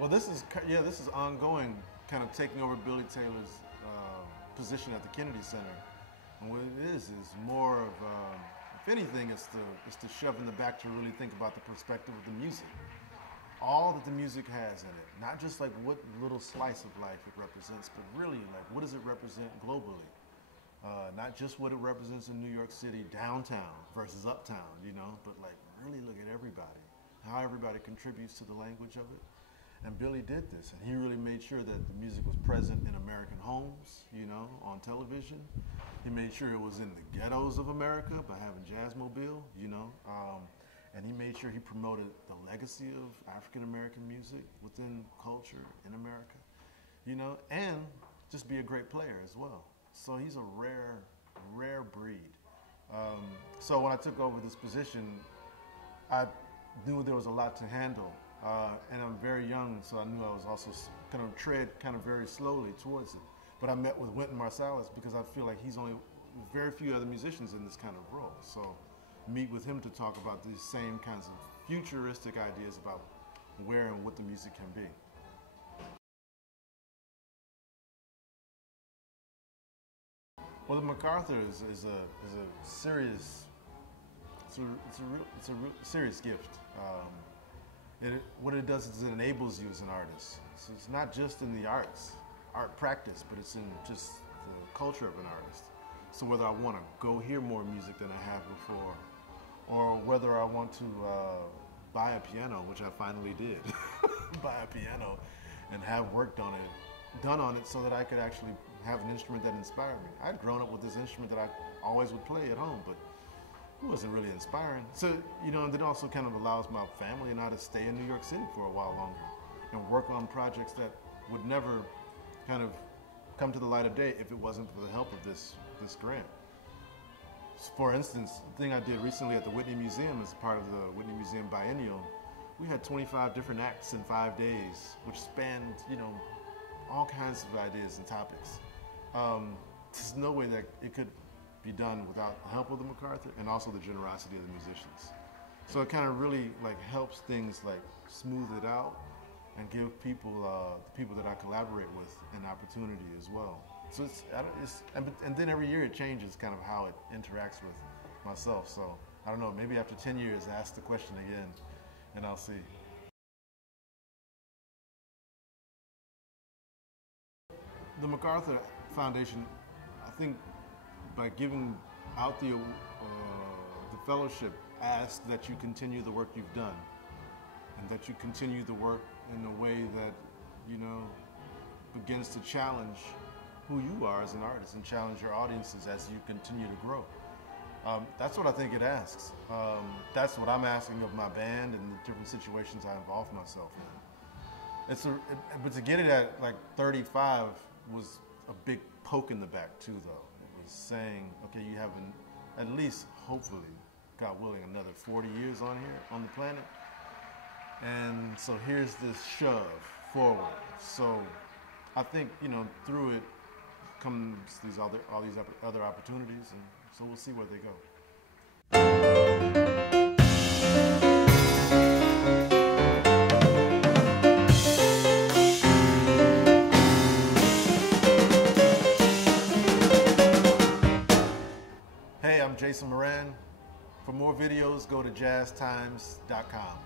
Well, this is ongoing, kind of taking over Billy Taylor's position at the Kennedy Center. And what it is more of, if anything, it's to shove in the back to really think about the perspective of the music. All that the music has in it, not just like what little slice of life it represents, but really like what does it represent globally? Not just what it represents in New York City, downtown versus uptown, you know, but like really look at everybody, how everybody contributes to the language of it. And Billy did this, and he really made sure that the music was present in American homes, you know, on television. He made sure it was in the ghettos of America by having Jazzmobile, you know, and he made sure he promoted the legacy of African-American music within culture in America, you know, and just be a great player as well. So he's a rare breed. So when I took over this position, I knew there was a lot to handle. And I'm very young, so I knew I was also kind of tread kind of very slowly towards it. But I met with Wynton Marsalis because I feel like he's only very few other musicians in this kind of role. So meet with him to talk about these same kinds of futuristic ideas about where and what the music can be. Well, the MacArthur is a serious, it's a real serious gift. What it does is it enables you as an artist. So it's not just in the arts, art practice, but it's in just the culture of an artist. So whether I want to go hear more music than I have before, or whether I want to buy a piano, which I finally did, buy a piano and have work done on it so that I could actually have an instrument that inspired me. I'd grown up with this instrument that I always would play at home, but it wasn't really inspiring. So, you know, and it also kind of allows my family and I to stay in New York City for a while longer and work on projects that would never kind of come to the light of day if it wasn't for the help of this grant. For instance, the thing I did recently at the Whitney Museum as part of the Whitney Museum Biennial, we had 25 different acts in 5 days, which spanned, you know, all kinds of ideas and topics. There's no way that it could be done without the help of the MacArthur and also the generosity of the musicians. So it kind of really like helps things like smooth it out and give people, the people that I collaborate with, an opportunity as well. So and then every year it changes kind of how it interacts with myself. So I don't know, maybe after 10 years, ask the question again and I'll see. The MacArthur Foundation, I think by giving out the fellowship, asks that you continue the work you've done and that you continue the work in a way that, you know, begins to challenge who you are as an artist and challenge your audiences as you continue to grow. That's what I think it asks. That's what I'm asking of my band and the different situations I involve myself in. But to get it at like 35 was a big poke in the back too, though. It was saying, okay, you have at least, hopefully, God willing, another 40 years on here, on the planet. And so here's this shove forward. So I think, you know, through it comes all these other opportunities, and so we'll see where they go. Hey, I'm Jason Moran. For more videos, go to JazzTimes.com.